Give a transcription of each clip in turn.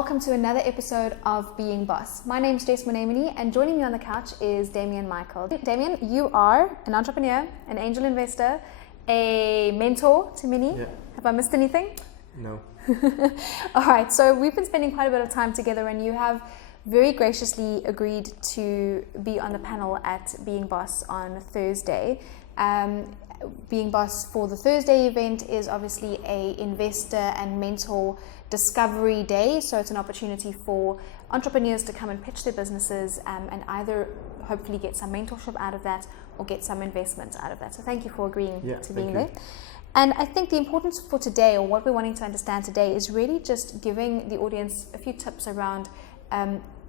welcome to another episode of Being Boss. My name's Jess and joining me on the couch is Damian Michael. Damian, you are an entrepreneur, an angel investor, a mentor to many. Yeah. Have I missed anything? No. All right, so we've been spending quite a bit of time together and you have very graciously agreed to be on the panel at Being Boss on Thursday. Being Boss for the Thursday event is obviously a investor and mentor discovery day, so it's an opportunity for entrepreneurs to come and pitch their businesses and either hopefully get some mentorship out of that or get some investment out of that. So thank you for agreeing to being there. And I think the importance for today, or what we're wanting to understand today, is really just giving the audience a few tips around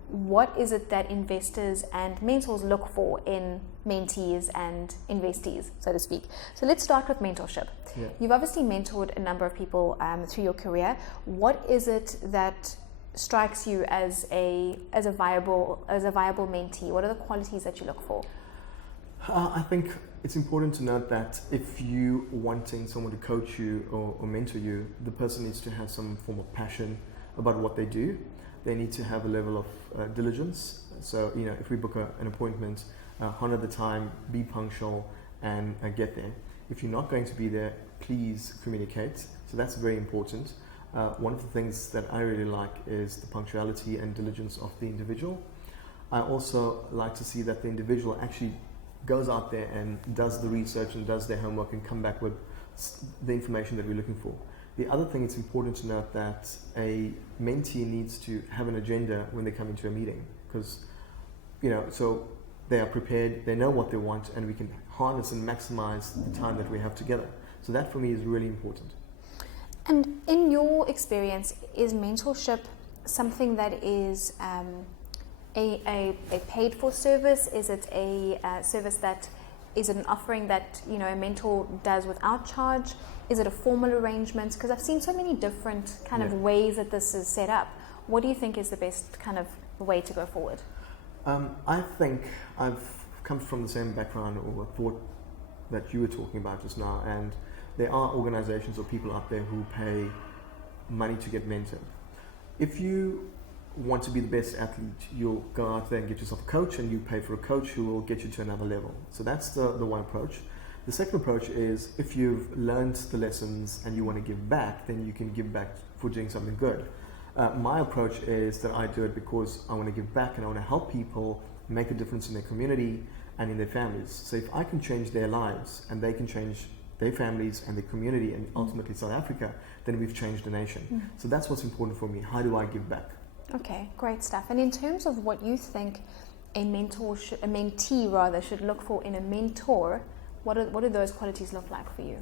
what is it that investors and mentors look for in mentees and investees, so to speak. So let's start with mentorship. Yeah. You've obviously mentored a number of people through your career. What is it that strikes you as a viable mentee? What are the qualities that you look for? I think it's important to note that if you wanting someone to coach you or mentor you, the person needs to have some form of passion about what they do. They need to have a level of diligence. So, if we book an appointment, honor the time, be punctual, and get there. If you're not going to be there, please communicate. So that's very important. One of the things that I really like is the punctuality and diligence of the individual. I also like to see that the individual actually goes out there and does the research and does their homework and come back with the information that we're looking for. The other thing, it's important to note that a mentee needs to have an agenda when they come into a meeting, because, so they are prepared, they know what they want, and we can harness and maximize the time that we have together. So that for me is really important. And in your experience, is mentorship something that is a paid for service? Is it a service that is it an offering that a mentor does without charge? Is it a formal arrangement? Because I've seen so many different kind of ways that this is set up. What do you think is the best kind of way to go forward? I think I've come from the same background or thought that you were talking about just now, and there are organizations or people out there who pay money to get mentored. If you want to be the best athlete, you'll go out there and get yourself a coach, and you pay for a coach who will get you to another level. So that's the one approach. The second approach is, if you've learned the lessons and you want to give back, then you can give back for doing something good. My approach is that I do it because I want to give back and I want to help people make a difference in their community and in their families. So if I can change their lives and they can change their families and their community and ultimately South Africa, then we've changed the nation. So that's what's important for me. How do I give back? Okay, great stuff. And in terms of what you think a mentee should look for in a mentor, what do those qualities look like for you?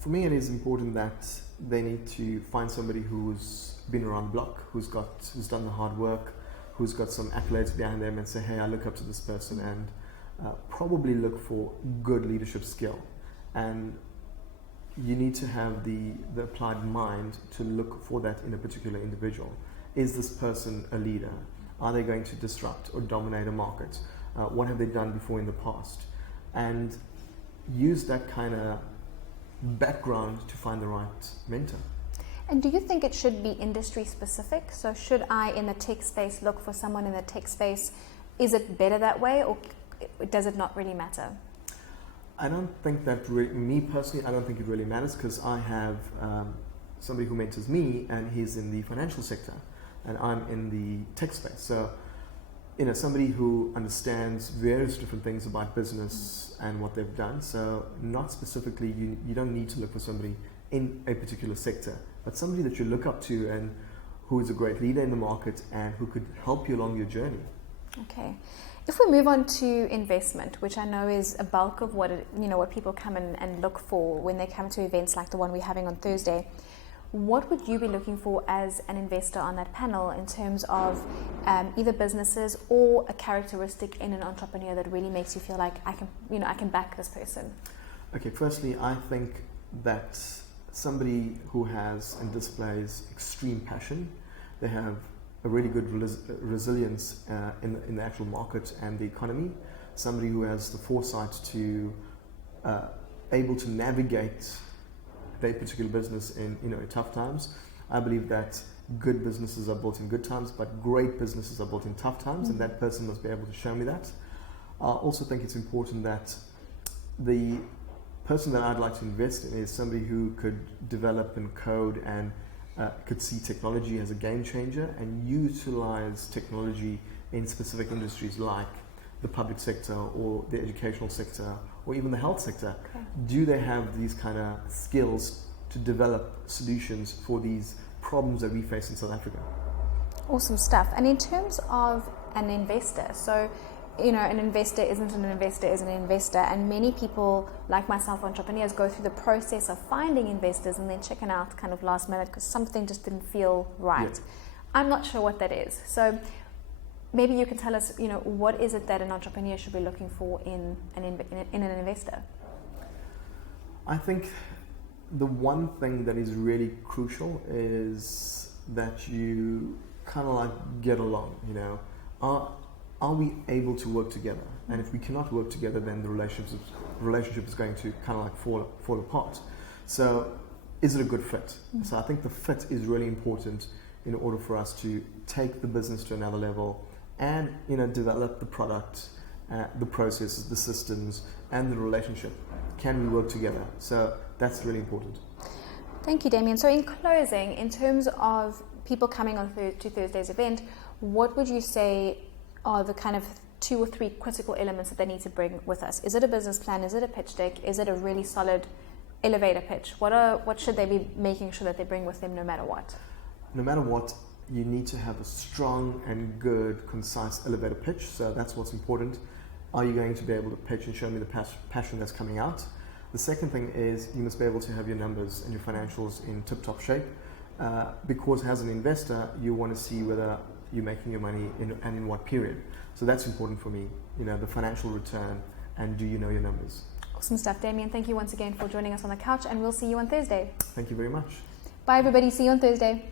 For me, it is important that they need to find somebody who's been around the block, who's done the hard work, who's got some accolades behind them, and say, hey, I look up to this person, and probably look for good leadership skill. And you need to have the applied mind to look for that in a particular individual. Is this person a leader? Are they going to disrupt or dominate a market? What have they done before in the past? And use that kind of background to find the right mentor. And do you think it should be industry specific? So should I, in the tech space, look for someone in the tech space? Is it better that way, or does it not really matter? I don't think that, me personally, I don't think it really matters, because I have somebody who mentors me, and he's in the financial sector, and I'm in the tech space. So, somebody who understands various different things about business and what they've done. So not specifically, you don't need to look for somebody in a particular sector, but somebody that you look up to and who is a great leader in the market and who could help you along your journey. Okay. If we move on to investment, which I know is a bulk of what people come and look for when they come to events like the one we're having on Thursday, what would you be looking for as an investor on that panel in terms of either businesses or a characteristic in an entrepreneur that really makes you feel like I can back this person? Okay, firstly, I think that somebody who has and displays extreme passion, they have a really good resilience in the actual market and the economy, somebody who has the foresight to able to navigate their particular business in tough times. I believe that good businesses are built in good times, but great businesses are built in tough times, and that person must be able to show me that. I also think it's important that the person that I'd like to invest in is somebody who could develop and code and could see technology as a game changer and utilize technology in specific industries like the public sector or the educational sector or even the health sector. Okay. Do they have these kind of skills to develop solutions for these problems that we face in South Africa? Awesome stuff. And in terms of an investor, so an investor isn't an investor is an investor, and many people like myself, entrepreneurs, go through the process of finding investors and then checking out kind of last minute because something just didn't feel right. Yeah. I'm not sure what that is. So maybe you can tell us, what is it that an entrepreneur should be looking for in an investor? I think the one thing that is really crucial is that you kind of like get along, Are we able to work together? And if we cannot work together, then the relationship is going to kind of like fall apart. So is it a good fit? So I think the fit is really important in order for us to take the business to another level and develop the product, the processes, the systems, and the relationship. Can we work together? So that's really important. Thank you, Damian. So in closing, in terms of people coming on to Thursday's event, what would you say are the kind of 2 or 3 critical elements that they need to bring with us? Is it a business plan? Is it a pitch deck? Is it a really solid elevator pitch? What should they be making sure that they bring with them no matter what? No matter what, you need to have a strong and good, concise elevator pitch. So that's what's important. Are you going to be able to pitch and show me the passion that's coming out? The second thing is you must be able to have your numbers and your financials in tip-top shape. Because as an investor, you want to see whether you're making your money and in what period. So that's important for me, the financial return, and do you know your numbers? Awesome stuff, Damian. Thank you once again for joining us on the couch, and we'll see you on Thursday. Thank you very much. Bye, everybody. See you on Thursday.